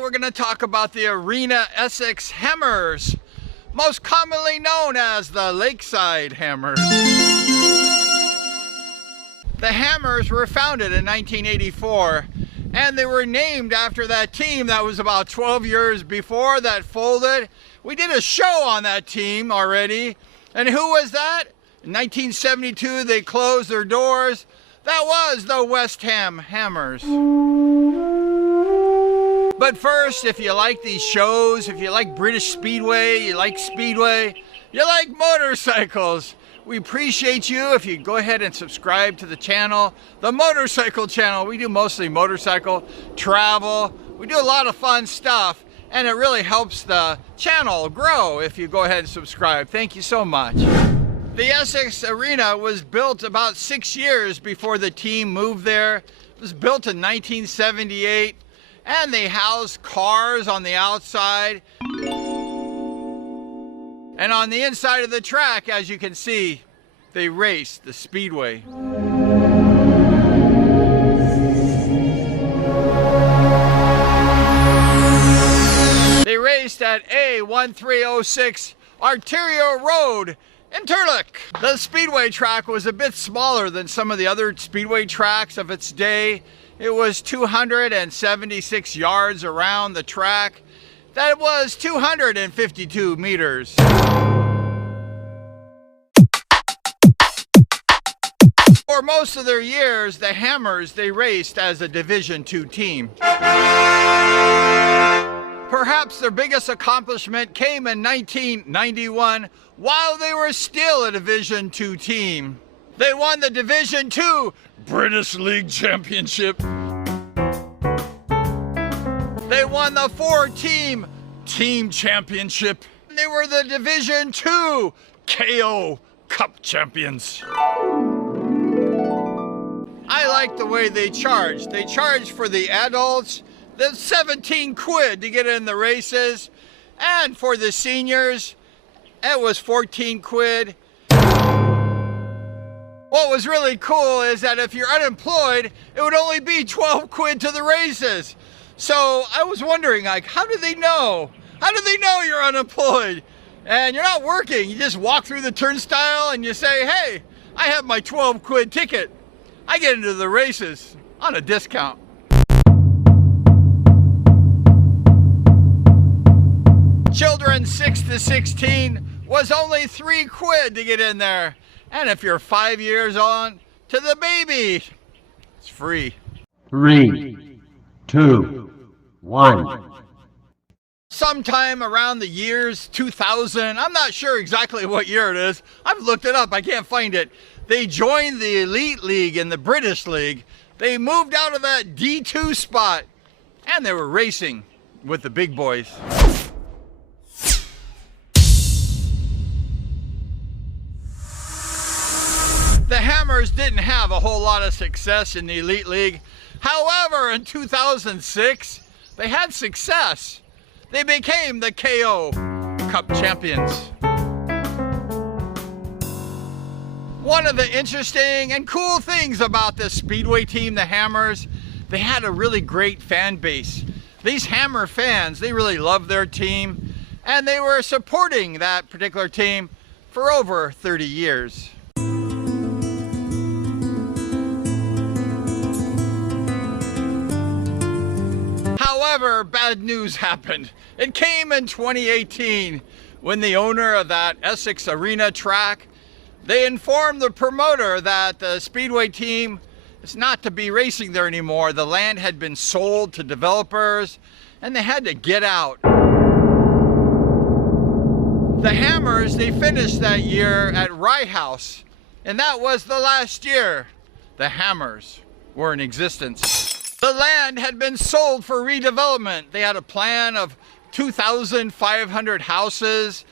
we're going to talk about the Arena Essex Hammers, most commonly known as the Lakeside Hammers. The Hammers were founded in 1984, and they were named after that team that was about 12 years before that folded. We did a show on that team already, and who was that? In 1972, they closed their doors. That was the West Ham Hammers. But first, if you like these shows, if you like British Speedway, you like Speedway, you like motorcycles, we appreciate you if you go ahead and subscribe to the channel, the motorcycle channel. We do mostly motorcycle travel. We do a lot of fun stuff, and it really helps the channel grow if you go ahead and subscribe. Thank you so much. The Essex Arena was built about 6 years before the team moved there. It was built in 1978, and they housed cars on the outside. And on the inside of the track, as you can see, they raced the Speedway. They raced at A1306 Arterial Road in Turlock. The Speedway track was a bit smaller than some of the other Speedway tracks of its day. It was 276 yards around the track. That was 252 meters. For most of their years, the Hammers, they raced as a Division II team. Perhaps their biggest accomplishment came in 1991 while they were still a Division II team. They won the Division II British League Championship. They won the 4-team Team Championship. They were the Division II KO Cup champions. I like the way they charged. They charged for the adults, the 17 quid to get in the races, and for the seniors, it was 14 quid. What was really cool is that if you're unemployed, it would only be 12 quid to the races. So I was wondering, like, how do they know? How do they know you're unemployed? And you're not working. You just walk through the turnstile and you say, hey, I have my 12 quid ticket. I get into the races on a discount. Children 6 to 16 was only 3 quid to get in there. And if you're 5 years on to the baby, it's free. 3, 2, 1. Sometime around the years 2000, I'm not sure exactly what year it is. I've looked it up, I can't find it. They joined the Elite League in the British League. They moved out of that D2 spot, and they were racing with the big boys. The Hammers didn't have a whole lot of success in the Elite League. However, in 2006, they had success. They became the KO Cup champions. One of the interesting and cool things about this Speedway team, the Hammers, they had a really great fan base. These Hammer fans, they really loved their team, and they were supporting that particular team for over 30 years. However, bad news happened. It came in 2018 when the owner of that Essex Arena track, they informed the promoter that the Speedway team is not to be racing there anymore. The land had been sold to developers and they had to get out. The Hammers, they finished that year at Rye House, and that was the last year the Hammers were in existence. The land had been sold for redevelopment. They had a plan of 2,500 houses.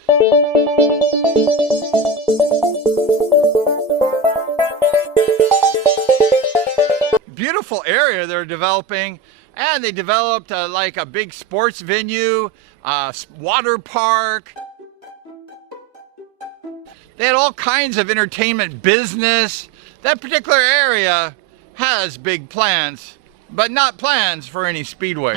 Beautiful area they're developing, and they developed like a big sports venue, water park. They had all kinds of entertainment business. That particular area has big plans, but not plans for any Speedway.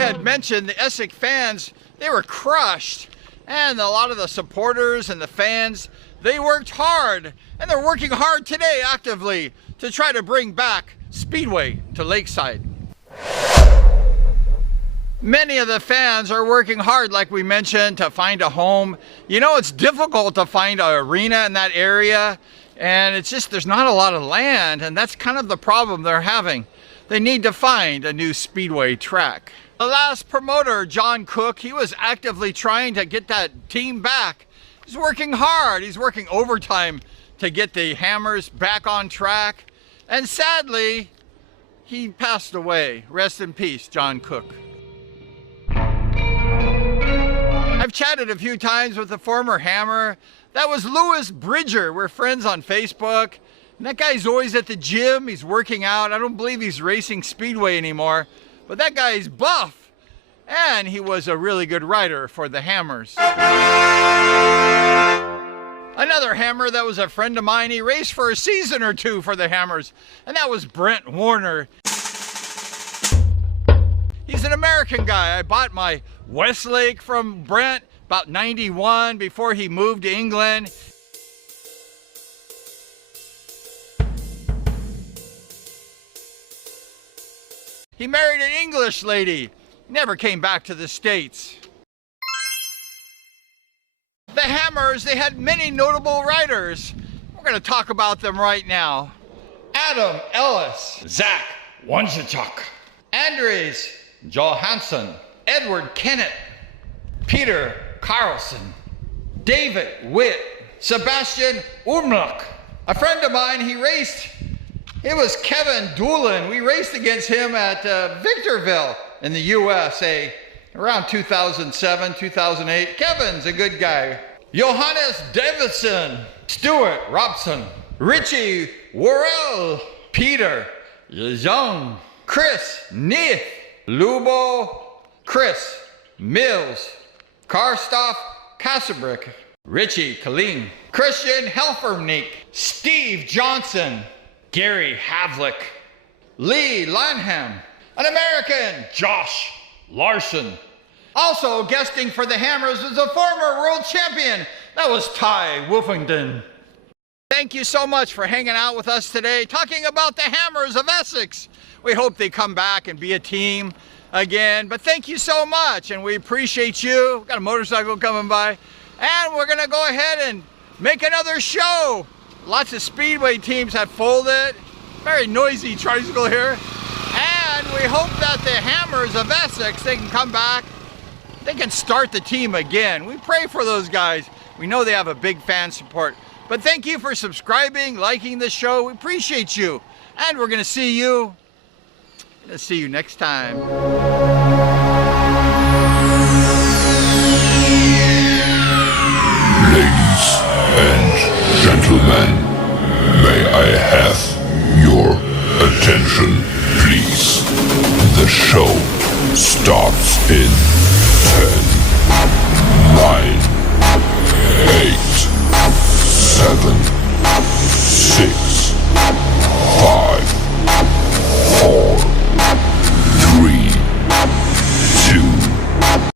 had mentioned, the Essex fans, they were crushed. And a lot of the supporters and the fans, they worked hard. And they're working hard today actively to try to bring back Speedway to Lakeside. Many of the fans are working hard, like we mentioned, to find a home. You know, it's difficult to find an arena in that area, and it's just, there's not a lot of land, and that's kind of the problem they're having. They need to find a new Speedway track. The last promoter, John Cook, he was actively trying to get that team back. He's working hard. He's working overtime to get the Hammers back on track. And sadly, he passed away. Rest in peace, John Cook. I've chatted a few times with the former Hammer. That was Lewis Bridger. We're friends on Facebook. And that guy's always at the gym. He's working out. I don't believe he's racing Speedway anymore. But that guy's buff. And he was a really good rider for the Hammers. Another Hammer that was a friend of mine, he raced for a season or two for the Hammers. And that was Brent Warner. He's an American guy. I bought my Westlake from Brent about 91 before he moved to England. He married an English lady. Never came back to the States. The Hammers, they had many notable riders. We're going to talk about them right now. Adam Ellis, Zach Wonsichuk, Andres Johansson, Edward Kennett, Peter Carlson, David Witt, Sebastian Umlach. A friend of mine, he raced, it was Kevin Doolin. We raced against him at Victorville in the USA around 2007, 2008. Kevin's a good guy. Johannes Davidson, Stuart Robson, Richie Worrell, Peter Young, Chris Neith, Lubo, Chris Mills, Karstoff Kasselbrick, Richie Kalim, Christian Helfernick, Steve Johnson, Gary Havlick, Lee Lanham, an American, Josh Larson. Also guesting for the Hammers was a former world champion. That was Ty Wolfington. Thank you so much for hanging out with us today, talking about the Hammers of Essex. We hope they come back and be a team again. But thank you so much, and we appreciate you. We've got a motorcycle coming by, and we're gonna go ahead and make another show. Lots of Speedway teams have folded. Very noisy tricycle here. And we hope that the Hammers of Essex, they can come back. They can start the team again. We pray for those guys. We know they have a big fan support. But thank you for subscribing, liking the show. We appreciate you. And we're gonna see you next time. Ladies and gentlemen, may I have your attention, please? The show starts in 10, 9,